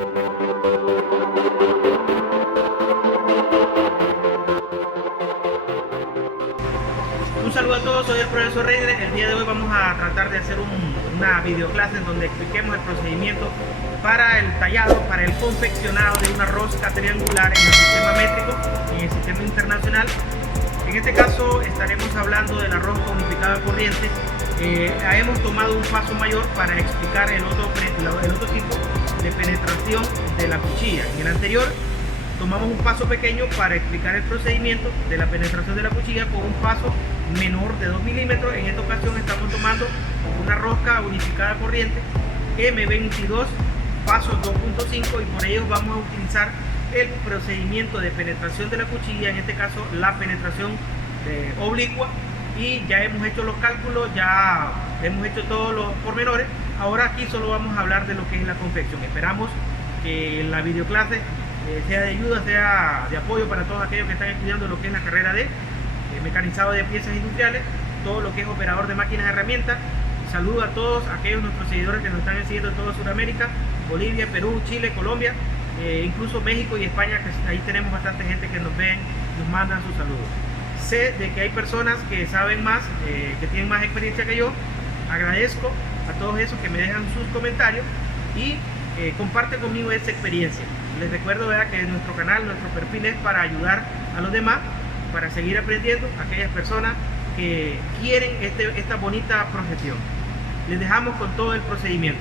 Un saludo a todos, soy el profesor Reiner. El día de hoy vamos a tratar de hacer una videoclase en donde expliquemos el procedimiento para el tallado, para el confeccionado de una rosca triangular en el sistema métrico, en el sistema internacional. En este caso estaremos hablando de la rosca unificada corriente. Hemos tomado un paso mayor para explicar el otro tipo de penetración de la cuchilla. En el anterior tomamos un paso pequeño para explicar el procedimiento de la penetración de la cuchilla con un paso menor de 2 milímetros. En esta ocasión estamos tomando una rosca unificada corriente M22 paso 2.5 y por ello vamos a utilizar el procedimiento de penetración de la cuchilla, en este caso la penetración oblicua, y ya hemos hecho los cálculos, ya hemos hecho todos los pormenores. Ahora aquí solo vamos a hablar de lo que es la confección. Esperamos que la videoclase sea de ayuda, sea de apoyo para todos aquellos que están estudiando lo que es la carrera de mecanizado de piezas industriales, todo lo que es operador de máquinas y herramientas. Saludo a todos aquellos nuestros seguidores que nos están siguiendo en toda Sudamérica, Bolivia, Perú, Chile, Colombia, incluso México y España, que ahí tenemos bastante gente que nos ven, nos mandan sus saludos. Sé de que hay personas que saben más, que tienen más experiencia que yo. Agradezco a todos esos que me dejan sus comentarios y comparten conmigo esa experiencia. Les recuerdo, ¿verdad?, que nuestro canal, nuestro perfil es para ayudar a los demás, para seguir aprendiendo a aquellas personas que quieren esta bonita profesión. Les dejamos con todo el procedimiento.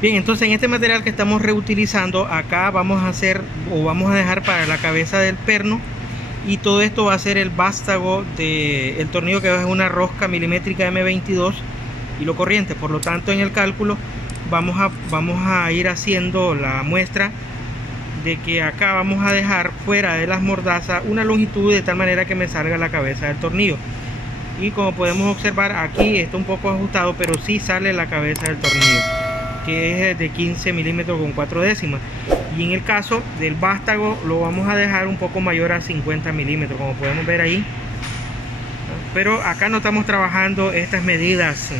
Bien, entonces en este material que estamos reutilizando, acá vamos a hacer o vamos a dejar para la cabeza del perno, y todo esto va a ser el vástago del tornillo, que es una rosca milimétrica M22 y lo corriente. Por lo tanto, en el cálculo vamos a ir haciendo la muestra de que acá vamos a dejar fuera de las mordazas una longitud de tal manera que me salga la cabeza del tornillo. Y como podemos observar, aquí está un poco ajustado, pero sí sale la cabeza del tornillo, que es de 15 milímetros con 4 décimas. Y en el caso del vástago lo vamos a dejar un poco mayor a 50 milímetros, como podemos ver ahí. Pero acá no estamos trabajando estas medidas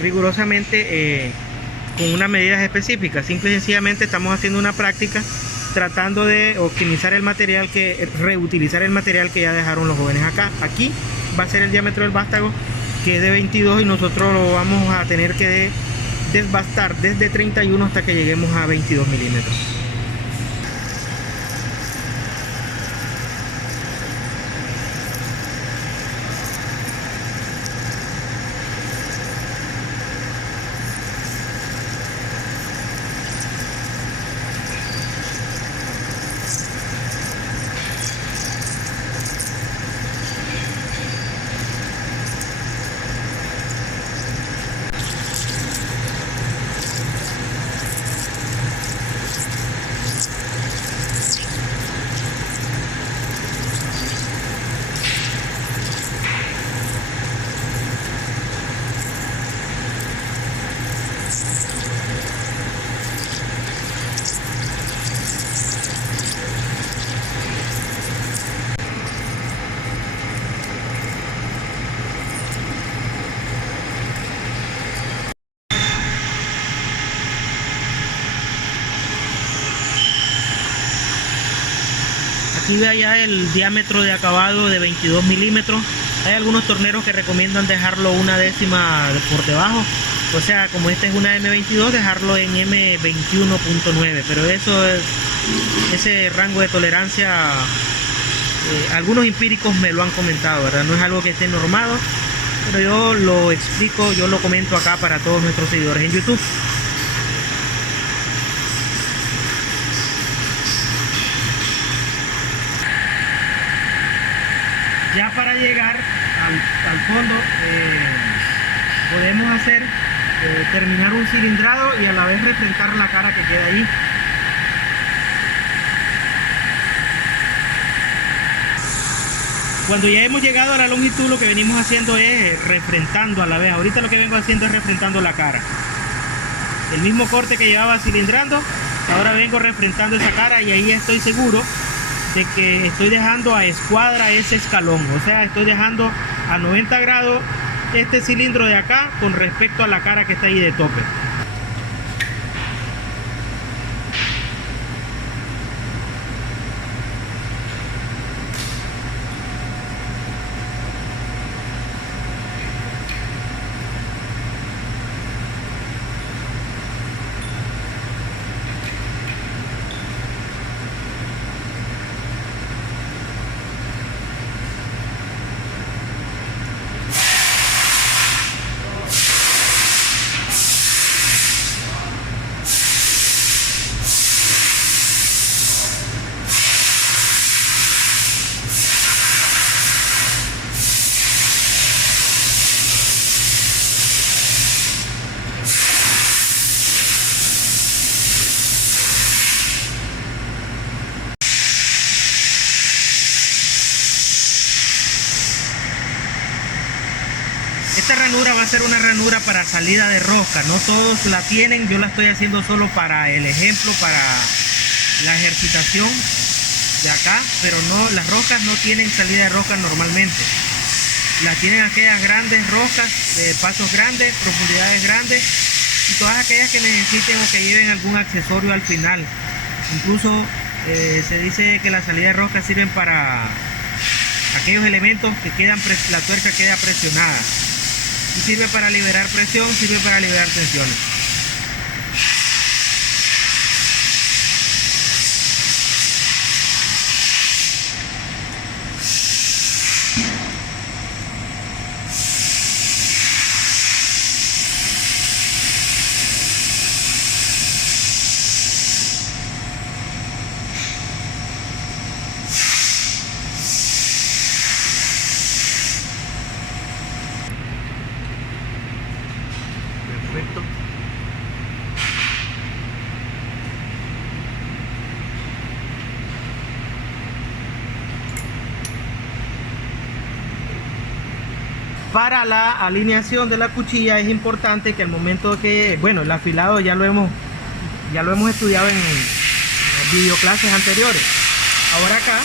rigurosamente con unas medidas específicas. Simple y sencillamente estamos haciendo una práctica tratando de optimizar el material, reutilizar el material que ya dejaron los jóvenes acá. Aquí va a ser el diámetro del vástago, que es de 22, y nosotros lo vamos a tener que desbastar desde 31 hasta que lleguemos a 22 milímetros. Aquí ve allá el diámetro de acabado de 22 milímetros. Hay algunos torneros que recomiendan dejarlo una décima por debajo, o sea, como esta es una M22, dejarlo en M21.9, pero eso es, ese rango de tolerancia, algunos empíricos me lo han comentado, ¿verdad? No es algo que esté normado, pero yo lo explico, yo lo comento acá para todos nuestros seguidores en YouTube. Ya para llegar al fondo podemos hacer terminar un cilindrado y a la vez refrentar la cara que queda ahí. Cuando ya hemos llegado a la longitud, lo que venimos haciendo es refrentando a la vez. Ahorita lo que vengo haciendo es refrentando la cara. El mismo corte que llevaba cilindrando, ahora vengo refrentando esa cara, y ahí estoy seguro de que estoy dejando a escuadra ese escalón, o sea, estoy dejando a 90 grados este cilindro de acá con respecto a la cara que está ahí de tope. esta ranura va a ser una ranura para salida de rosca. No todos la tienen, yo la estoy haciendo solo para el ejemplo, para la ejercitación de acá, pero no, las roscas no tienen salida de rosca normalmente. Las tienen aquellas grandes roscas de pasos grandes, profundidades grandes, y todas aquellas que necesiten o que lleven algún accesorio al final. Incluso se dice que la salida de rosca sirven para aquellos elementos que quedan, la tuerca queda presionada, y sirve para liberar presión, sirve para liberar tensiones. Perfecto. Para la alineación de la cuchilla es importante que al momento que, bueno, el afilado ya lo hemos estudiado en videoclases anteriores. Ahora acá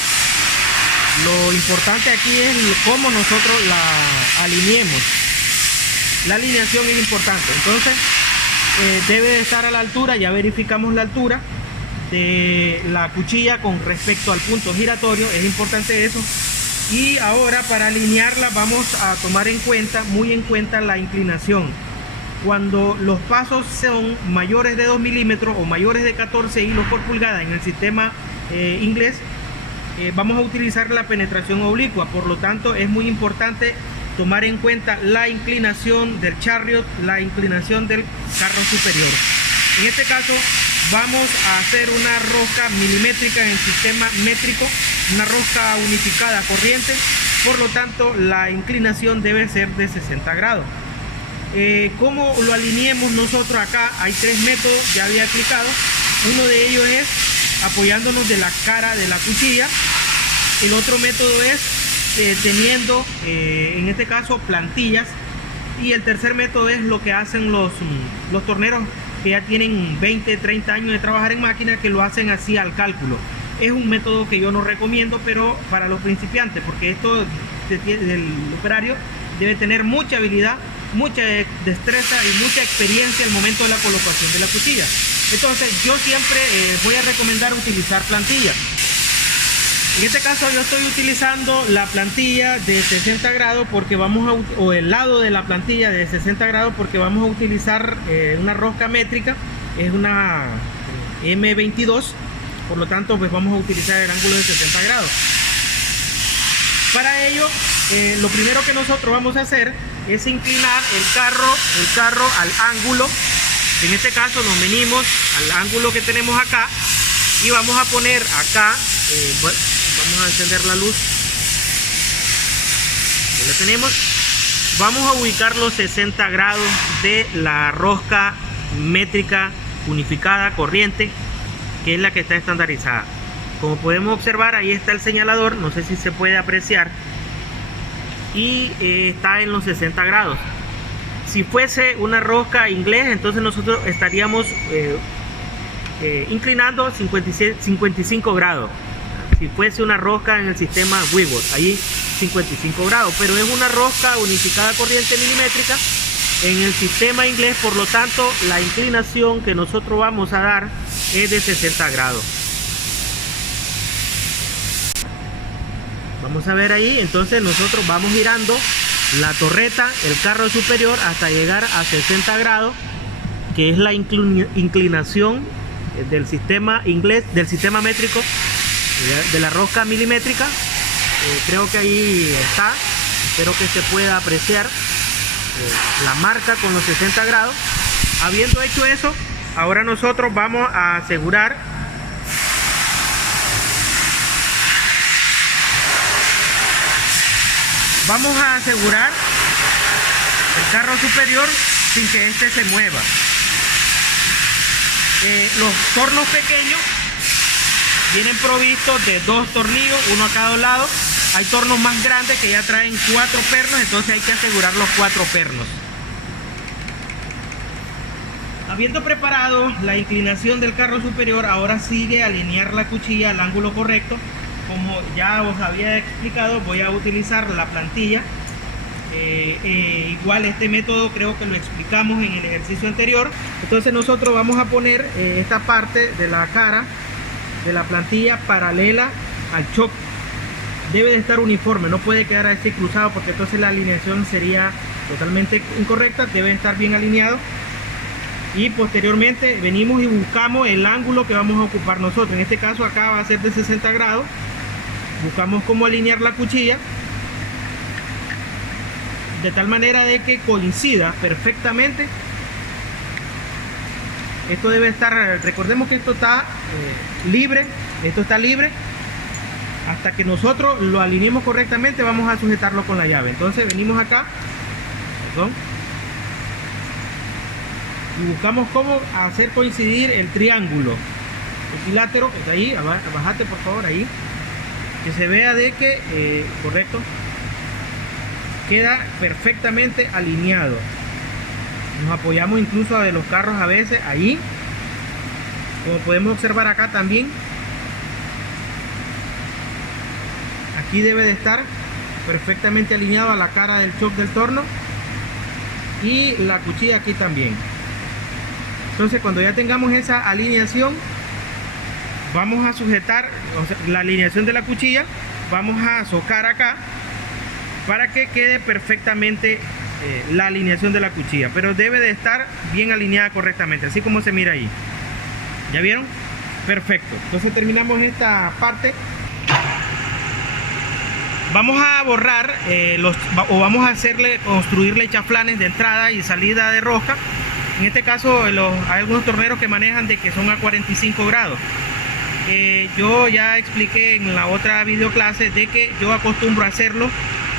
lo importante aquí es cómo nosotros la alineemos. La alineación es importante, entonces debe de estar a la altura. Ya verificamos la altura de la cuchilla con respecto al punto giratorio, es importante eso. Y ahora para alinearla vamos a tomar muy en cuenta la inclinación. Cuando los pasos son mayores de 2 milímetros o mayores de 14 hilos por pulgada en el sistema inglés, vamos a utilizar la penetración oblicua. Por lo tanto, es muy importante tomar en cuenta la inclinación del chariot, la inclinación del carro superior. En este caso vamos a hacer una rosca milimétrica en el sistema métrico, una rosca unificada corriente, por lo tanto la inclinación debe ser de 60 grados. ¿Cómo lo alineemos nosotros acá? Hay tres métodos, ya había explicado. Uno de ellos es apoyándonos de la cara de la cuchilla. El otro método es teniendo en este caso plantillas, y el tercer método es lo que hacen los torneros que ya tienen 20, 30 años de trabajar en máquina, que lo hacen así al cálculo. Es un método que yo no recomiendo, pero para los principiantes, porque esto del operario debe tener mucha habilidad, mucha destreza y mucha experiencia al momento de la colocación de la cuchilla. Entonces yo siempre voy a recomendar utilizar plantillas. En este caso yo estoy utilizando la plantilla de 60 grados porque o el lado de la plantilla de 60 grados porque vamos a utilizar una rosca métrica, es una M22, por lo tanto pues vamos a utilizar el ángulo de 60 grados. Para ello, lo primero que nosotros vamos a hacer es inclinar el carro al ángulo. En este caso nos venimos al ángulo que tenemos acá y vamos a poner acá, vamos a encender la luz, ya la tenemos. Vamos a ubicar los 60 grados de la rosca métrica unificada corriente, que es la que está estandarizada. Como podemos observar, ahí está el señalador, no sé si se puede apreciar, y está en los 60 grados. Si fuese una rosca inglés, entonces nosotros estaríamos inclinando 55 grados. Si fuese una rosca en el sistema Whitworth, ahí 55 grados, pero es una rosca unificada corriente milimétrica en el sistema inglés, por lo tanto la inclinación que nosotros vamos a dar es de 60 grados. Vamos a ver ahí, entonces nosotros vamos girando la torreta, el carro superior, hasta llegar a 60 grados, que es la inclinación del sistema inglés, del sistema métrico, de la rosca milimétrica. Creo que ahí está, espero que se pueda apreciar la marca con los 60 grados. Habiendo hecho eso, ahora nosotros vamos a asegurar el carro superior sin que este se mueva. Los tornos pequeños vienen provistos de 2 tornillos, uno a cada lado, Hay tornos más grandes que ya traen 4 pernos, entonces hay que asegurar los 4 pernos. Habiendo preparado la inclinación del carro superior, ahora sigue alinear la cuchilla al ángulo correcto. Como ya os había explicado, voy a utilizar la plantilla. Igual este método creo que lo explicamos en el ejercicio anterior. Entonces nosotros vamos a poner esta parte de la cara de la plantilla paralela al choke. Debe de estar uniforme, no puede quedar así cruzado, porque entonces la alineación sería totalmente incorrecta. Debe estar bien alineado. Y posteriormente venimos y buscamos el ángulo que vamos a ocupar nosotros. En este caso acá va a ser de 60 grados. Buscamos cómo alinear la cuchilla de tal manera de que coincida perfectamente. Esto debe estar, recordemos que esto está libre, esto está libre. Hasta que nosotros lo alineemos correctamente, vamos a sujetarlo con la llave. Entonces venimos acá, perdón, y buscamos cómo hacer coincidir el triángulo equilátero, que está ahí. Bájate por favor ahí, que se vea de que correcto, queda perfectamente alineado. Nos apoyamos incluso de los carros a veces ahí, como podemos observar acá también. Aquí debe de estar perfectamente alineado a la cara del choke del torno, y la cuchilla aquí también. Entonces cuando ya tengamos esa alineación, vamos a sujetar, o sea, la alineación de la cuchilla, vamos a socar acá para que quede perfectamente la alineación de la cuchilla, pero debe de estar bien alineada correctamente, así como se mira ahí. ¿Ya vieron? Perfecto. Entonces terminamos esta parte. Vamos a borrar vamos a construirle chaflanes de entrada y salida de rosca. En este caso hay algunos torneros que manejan de que son a 45 grados. Yo ya expliqué en la otra videoclase de que yo acostumbro a hacerlo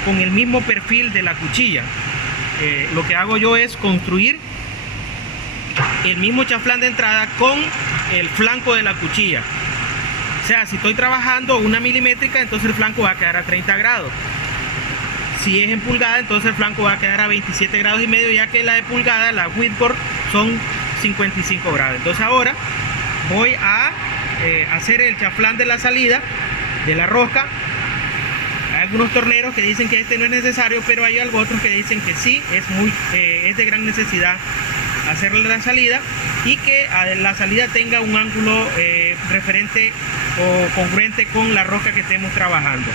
con el mismo perfil de la cuchilla. Lo que hago yo es construir el mismo chaflán de entrada con el flanco de la cuchilla. O sea, si estoy trabajando una milimétrica, entonces el flanco va a quedar a 30 grados. Si es en pulgada, entonces el flanco va a quedar a 27 grados y medio, ya que la de pulgada, la Whitworth, son 55 grados. Entonces ahora voy a hacer el chaflán de la salida de la rosca. Hay algunos torneros que dicen que este no es necesario, pero hay otros que dicen que sí, es de gran necesidad hacerle la salida, y que la salida tenga un ángulo referente o congruente con la rosca que estemos trabajando.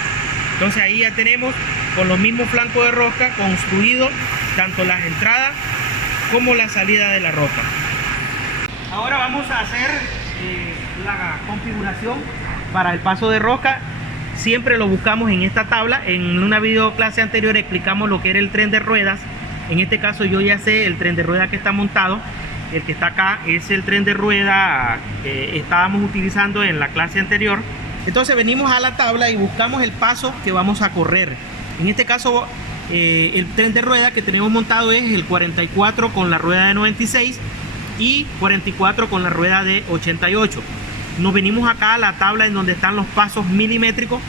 Entonces ahí ya tenemos con los mismos flancos de rosca construido tanto las entradas como la salida de la rosca. Ahora vamos a hacer la configuración para el paso de rosca. Siempre lo buscamos en esta tabla. En una videoclase anterior explicamos lo que era el tren de ruedas. En este caso yo ya sé el tren de rueda que está montado. El que está acá es el tren de rueda que estábamos utilizando en la clase anterior. Entonces venimos a la tabla y buscamos el paso que vamos a correr. En este caso el tren de rueda que tenemos montado es el 44 con la rueda de 96 y 44 con la rueda de 88. Nos venimos acá a la tabla en donde están los pasos milimétricos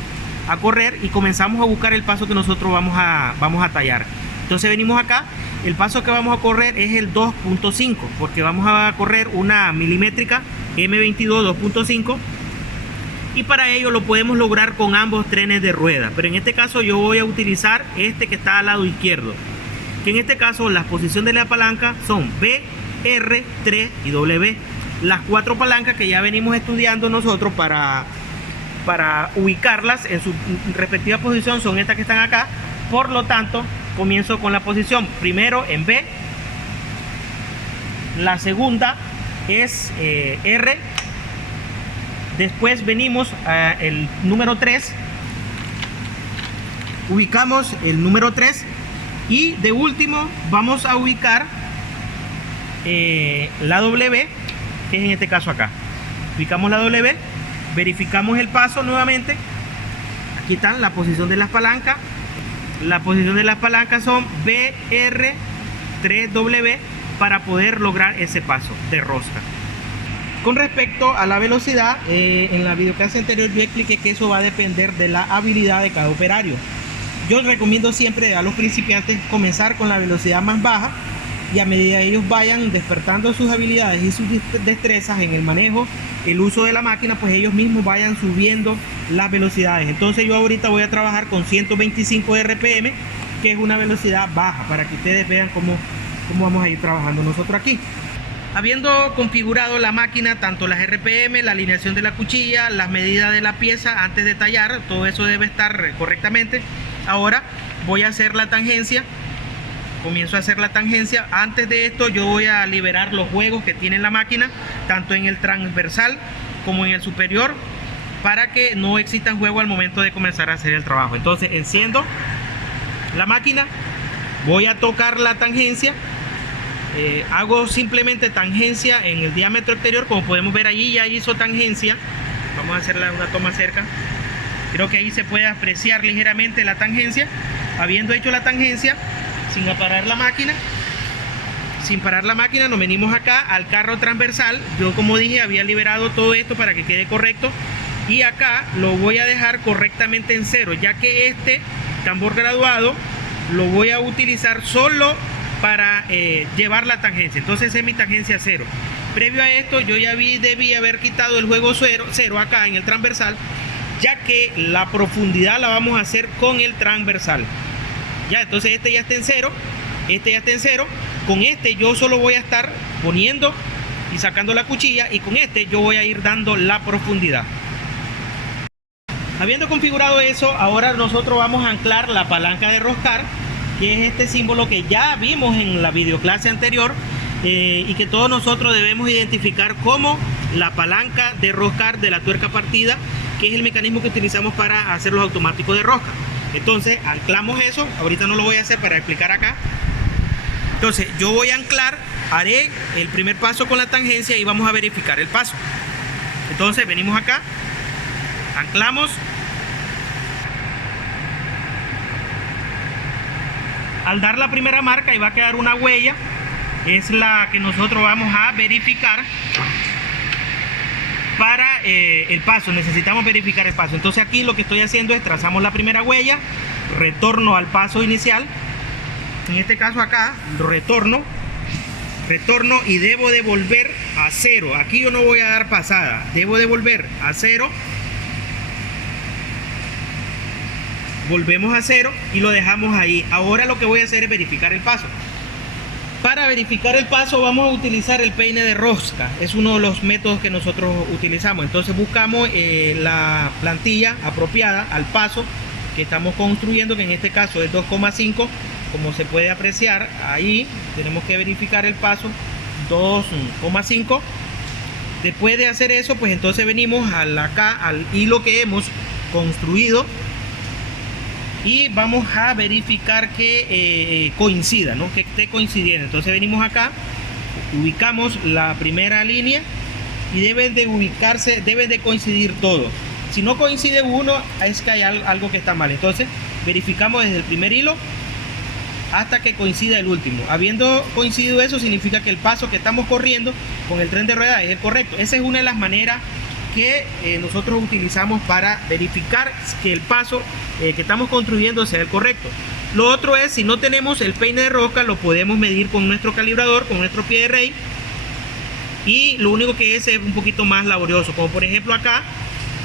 a correr y comenzamos a buscar el paso que nosotros vamos a tallar. Entonces venimos acá, el paso que vamos a correr es el 2.5, porque vamos a correr una milimétrica M22 2.5, y para ello lo podemos lograr con ambos trenes de rueda, pero en este caso yo voy a utilizar este que está al lado izquierdo, que en este caso las posiciones de la palanca son B, R, 3 y W. Las 4 palancas que ya venimos estudiando nosotros para ubicarlas en su respectiva posición son estas que están acá. Por lo tanto, comienzo con la posición primero en B, la segunda es R, después venimos el número 3, ubicamos el número 3 y de último vamos a ubicar la W, que es en este caso acá. Ubicamos la W, verificamos el paso nuevamente. Aquí están la posición de las palancas. La posición de las palancas son B, R, 3, W para poder lograr ese paso de rosca. Con respecto a la velocidad, en la videoclase anterior yo expliqué que eso va a depender de la habilidad de cada operario. Yo recomiendo siempre a los principiantes comenzar con la velocidad más baja, y a medida que ellos vayan despertando sus habilidades y sus destrezas en el manejo, el uso de la máquina, pues ellos mismos vayan subiendo las velocidades. Entonces yo ahorita voy a trabajar con 125 RPM, que es una velocidad baja, para que ustedes vean cómo vamos a ir trabajando nosotros aquí. Habiendo configurado la máquina, tanto las RPM, la alineación de la cuchilla, las medidas de la pieza antes de tallar, todo eso debe estar correctamente. Ahora voy a hacer la tangencia. Comienzo a hacer la tangencia. Antes de esto yo voy a liberar los juegos que tiene la máquina, tanto en el transversal como en el superior, para que no existan juegos al momento de comenzar a hacer el trabajo. Entonces enciendo la máquina, voy a tocar la tangencia, hago simplemente tangencia en el diámetro exterior. Como podemos ver, allí ya hizo tangencia. Vamos a hacerla una toma cerca. Creo que ahí se puede apreciar ligeramente la tangencia. Habiendo hecho la tangencia, sin parar la máquina, nos venimos acá al carro transversal. Yo, como dije, había liberado todo esto para que quede correcto, y acá lo voy a dejar correctamente en 0, ya que este tambor graduado lo voy a utilizar solo para llevar la tangencia. Entonces es mi tangencia 0. Previo a esto yo ya debí haber quitado el juego 0 acá en el transversal, ya que la profundidad la vamos a hacer con el transversal. Ya, entonces este ya está en 0, este ya está en 0. Con este yo solo voy a estar poniendo y sacando la cuchilla, y con este yo voy a ir dando la profundidad. Habiendo configurado eso, ahora nosotros vamos a anclar la palanca de roscar, que es este símbolo que ya vimos en la videoclase anterior, y que todos nosotros debemos identificar como la palanca de roscar de la tuerca partida, que es el mecanismo que utilizamos para hacer los automáticos de rosca. Entonces anclamos eso. Ahorita no lo voy a hacer para explicar acá. Entonces yo voy a anclar, haré el primer paso con la tangencia y vamos a verificar el paso. Entonces venimos acá, anclamos, al dar la primera marca y va a quedar una huella, es la que nosotros vamos a verificar para el paso. Necesitamos verificar el paso. Entonces aquí lo que estoy haciendo es trazamos la primera huella, retorno al paso inicial. En este caso acá retorno y debo de volver a 0. Aquí yo no voy a dar pasada, debo de volver a 0. Volvemos a 0 y lo dejamos ahí. Ahora lo que voy a hacer es verificar el paso. Para verificar el paso vamos a utilizar el peine de rosca. Es uno de los métodos que nosotros utilizamos. Entonces buscamos la plantilla apropiada al paso que estamos construyendo, que en este caso es 2,5. Como se puede apreciar ahí, tenemos que verificar el paso 2,5. Después de hacer eso, pues entonces venimos acá al hilo que hemos construido y vamos a verificar que coincida, ¿no? Que esté coincidiendo. Entonces venimos acá, ubicamos la primera línea y deben de ubicarse, deben de coincidir todos. Si no coincide uno, es que hay algo que está mal. Entonces verificamos desde el primer hilo hasta que coincida el último. Habiendo coincidido eso, significa que el paso que estamos corriendo con el tren de ruedas es el correcto. Esa es una de las maneras que nosotros utilizamos para verificar que el paso que estamos construyendo sea el correcto. Lo otro es, si no tenemos el peine de rosca, lo podemos medir con nuestro calibrador, con nuestro pie de rey, y lo único que es un poquito más laborioso. Como por ejemplo acá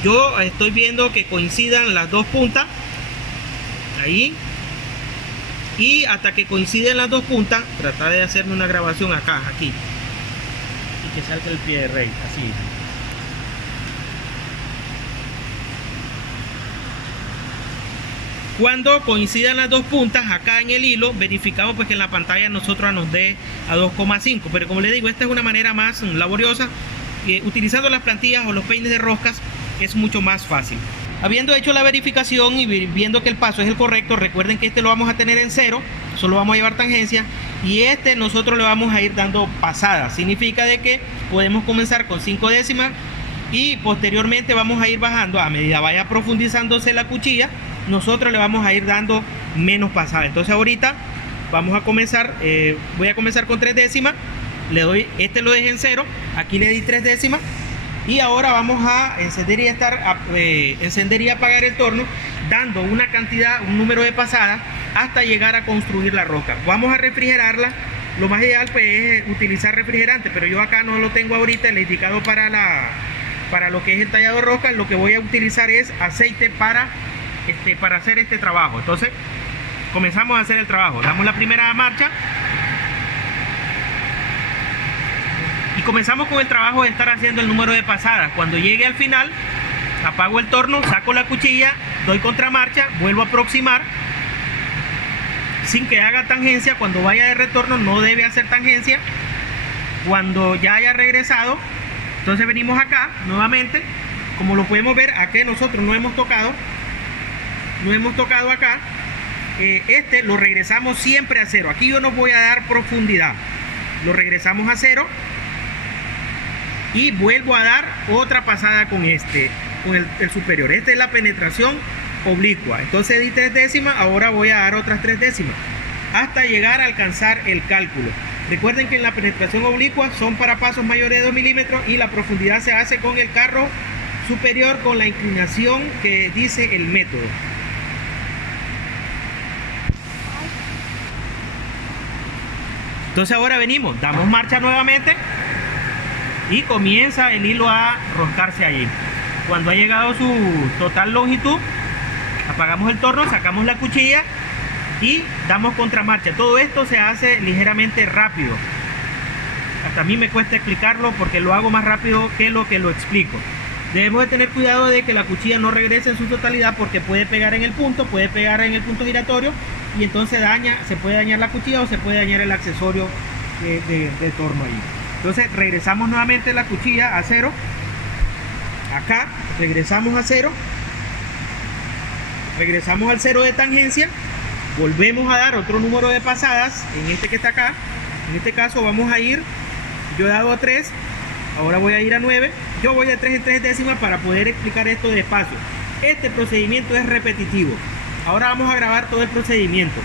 yo estoy viendo que coincidan las dos puntas ahí, y hasta que coinciden las dos puntas tratar de hacerme una grabación acá, aquí, y que salga el pie de rey así. Cuando coincidan las dos puntas acá en el hilo, verificamos pues que en la pantalla nosotros nos dé a 2,5. Pero como les digo, esta es una manera más laboriosa. Utilizando las plantillas o los peines de roscas es mucho más fácil. Habiendo hecho la verificación y viendo que el paso es el correcto, recuerden que este lo vamos a tener en 0, solo vamos a llevar tangencia, y este nosotros le vamos a ir dando pasada. Significa de que podemos comenzar con 5 décimas y posteriormente vamos a ir bajando a medida vaya profundizándose la cuchilla. Nosotros le vamos a ir dando menos pasada. Entonces ahorita vamos a comenzar, voy a comenzar con 3 décimas le doy, este lo dejé en 0, aquí le di 3 décimas. Y ahora vamos a encender y apagar el torno, dando una cantidad, un número de pasadas hasta llegar a construir la rosca. Vamos a refrigerarla. Lo más ideal pues es utilizar refrigerante, pero yo acá no lo tengo ahorita, el indicado para lo que es el tallado de rosca. Lo que voy a utilizar es aceite para hacer este trabajo. Entonces comenzamos a hacer el trabajo, damos la primera marcha y comenzamos con el trabajo de estar haciendo el número de pasadas. Cuando llegue al final, apago el torno, saco la cuchilla, doy contramarcha, vuelvo a aproximar sin que haga tangencia. Cuando vaya de retorno no debe hacer tangencia. Cuando ya haya regresado, entonces venimos acá nuevamente. Como lo podemos ver, aquí nosotros no hemos tocado acá. Lo regresamos siempre a 0. Aquí yo no voy a dar profundidad, lo regresamos a 0 y vuelvo a dar otra pasada con el superior. Esta es la penetración oblicua. Entonces di 3 décimas, ahora voy a dar otras 3 décimas hasta llegar a alcanzar el cálculo. Recuerden que en la penetración oblicua son para pasos mayores de 2 milímetros y la profundidad se hace con el carro superior con la inclinación que dice el método. Entonces ahora venimos, damos marcha nuevamente y comienza el hilo a roscarse allí. Cuando ha llegado su total longitud, apagamos el torno, sacamos la cuchilla y damos contramarcha. Todo esto se hace ligeramente rápido. Hasta a mí me cuesta explicarlo porque lo hago más rápido que lo explico. Debemos de tener cuidado de que la cuchilla no regrese en su totalidad porque puede pegar en el punto, giratorio y entonces se puede dañar la cuchilla o se puede dañar el accesorio de torno ahí. Entonces regresamos nuevamente la cuchilla a 0. Acá regresamos a 0. Regresamos al 0 de tangencia. Volvemos a dar otro número de pasadas. En este que está acá. En este caso vamos a ir. Yo he dado a 3. Ahora voy a ir a 9. Yo voy de 3 en 3 décimas para poder explicar esto despacio. Este procedimiento es repetitivo. Ahora vamos a grabar todo el procedimiento.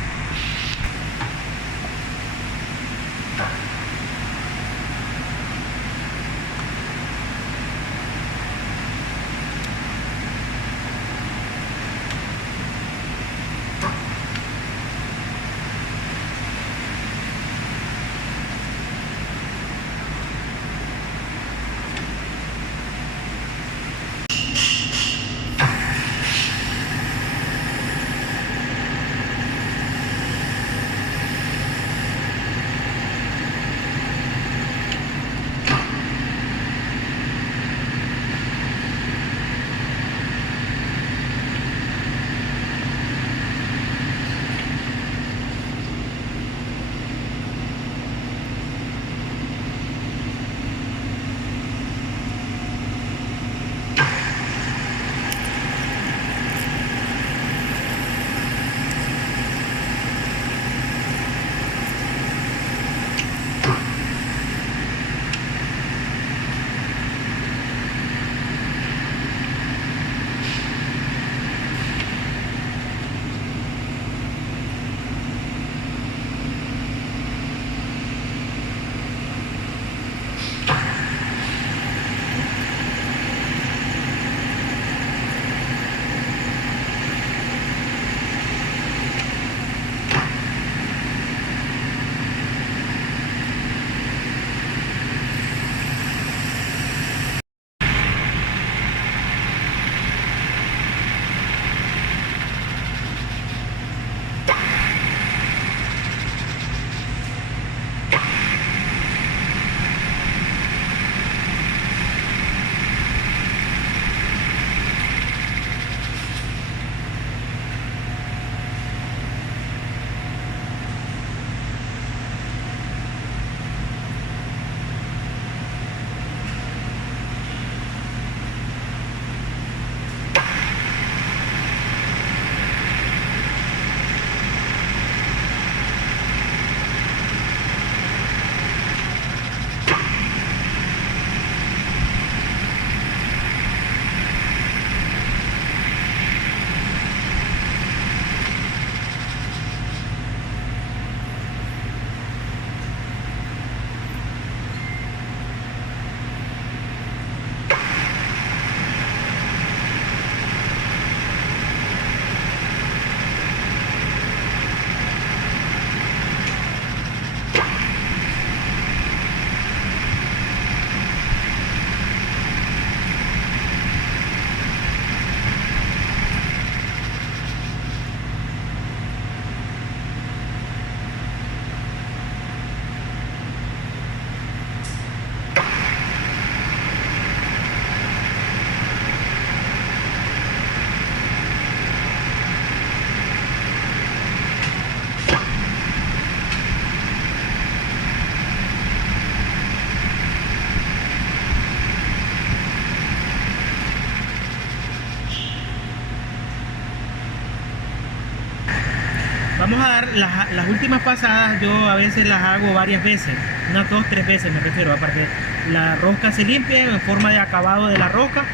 Vamos a dar las últimas pasadas. Yo a veces las hago varias veces, unas 2-3 veces me refiero, para que la rosca se limpie en forma de acabado de la rosca,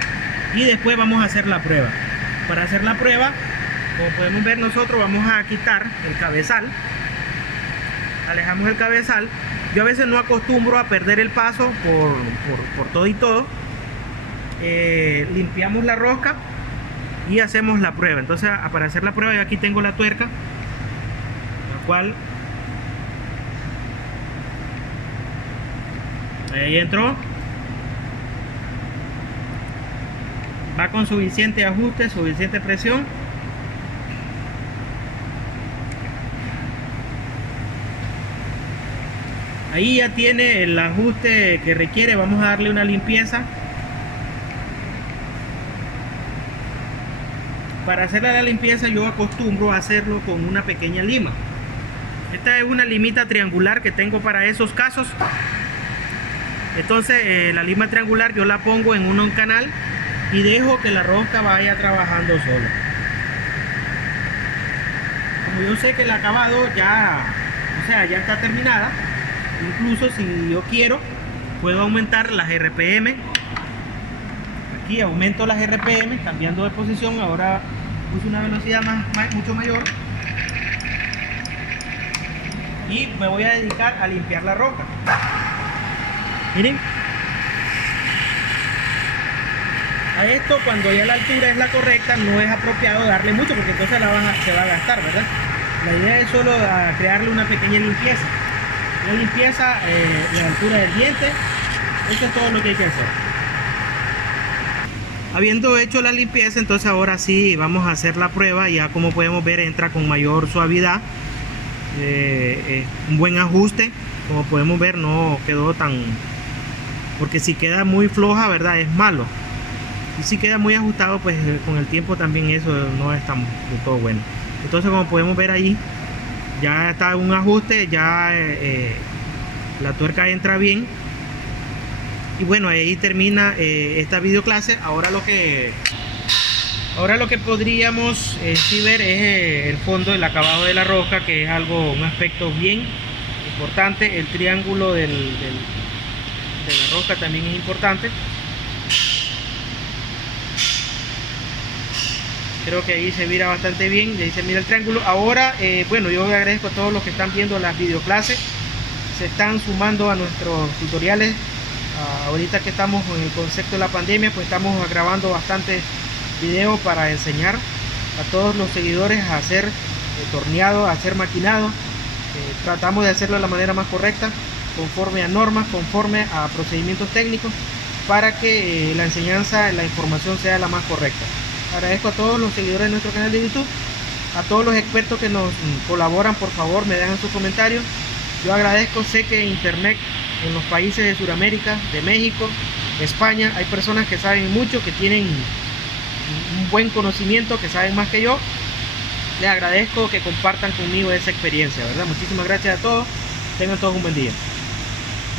y después vamos a hacer la prueba. Para hacer la prueba, como podemos ver, nosotros vamos a quitar el cabezal, alejamos el cabezal. Yo a veces no acostumbro a perder el paso por todo y todo. Limpiamos la rosca y hacemos la prueba. Entonces, para hacer la prueba, yo aquí tengo la tuerca, la cual ahí entró, va con suficiente ajuste, suficiente presión. Ahí ya tiene el ajuste que requiere. Vamos a darle una limpieza. Para hacerle la limpieza yo acostumbro a hacerlo con una pequeña lima. Esta es una limita triangular que tengo para esos casos. Entonces la lima triangular yo la pongo en un canal y dejo que la rosca vaya trabajando solo. Como yo sé que el acabado ya, ya está terminada, incluso si yo quiero puedo aumentar las RPM. Aquí aumento las RPM cambiando de posición. Ahora puse una velocidad mucho mayor y me voy a dedicar a limpiar la roca. Miren, a esto, cuando ya la altura es la correcta, no es apropiado darle mucho porque entonces se va a gastar, ¿verdad? La idea es solo crearle una pequeña limpieza. La limpieza de la altura del diente. Eso es todo lo que hay que hacer. Habiendo hecho la limpieza, entonces ahora sí vamos a hacer la prueba. Ya como podemos ver, entra con mayor suavidad, un buen ajuste. Como podemos ver, no quedó tan, porque si queda muy floja, verdad, es malo. Y si queda muy ajustado, pues con el tiempo también eso no es tan de todo bueno. Entonces, como podemos ver ahí, ya está un ajuste, ya la tuerca entra bien. Y bueno, ahí termina esta videoclase. Ahora lo que podríamos sí ver es el fondo, el acabado de la rosca, que es un aspecto bien importante. El triángulo de la rosca también es importante. Creo que ahí se mira bastante bien, ahí se mira el triángulo. Ahora, bueno, yo agradezco a todos los que están viendo las videoclases, se están sumando a nuestros tutoriales. Ahorita que estamos con el concepto de la pandemia, pues estamos grabando bastantes videos para enseñar a todos los seguidores a hacer torneado, a hacer maquinado. Tratamos de hacerlo de la manera más correcta, conforme a normas, conforme a procedimientos técnicos, para que la enseñanza, la información sea la más correcta. Agradezco a todos los seguidores de nuestro canal de YouTube, a todos los expertos que nos colaboran. Por favor, me dejan sus comentarios. Yo agradezco, sé que en internet, en los países de Sudamérica, de México, de España, hay personas que saben mucho, que tienen un buen conocimiento, que saben más que yo. Les agradezco que compartan conmigo esa experiencia, ¿verdad? Muchísimas gracias a todos. Tengan todos un buen día.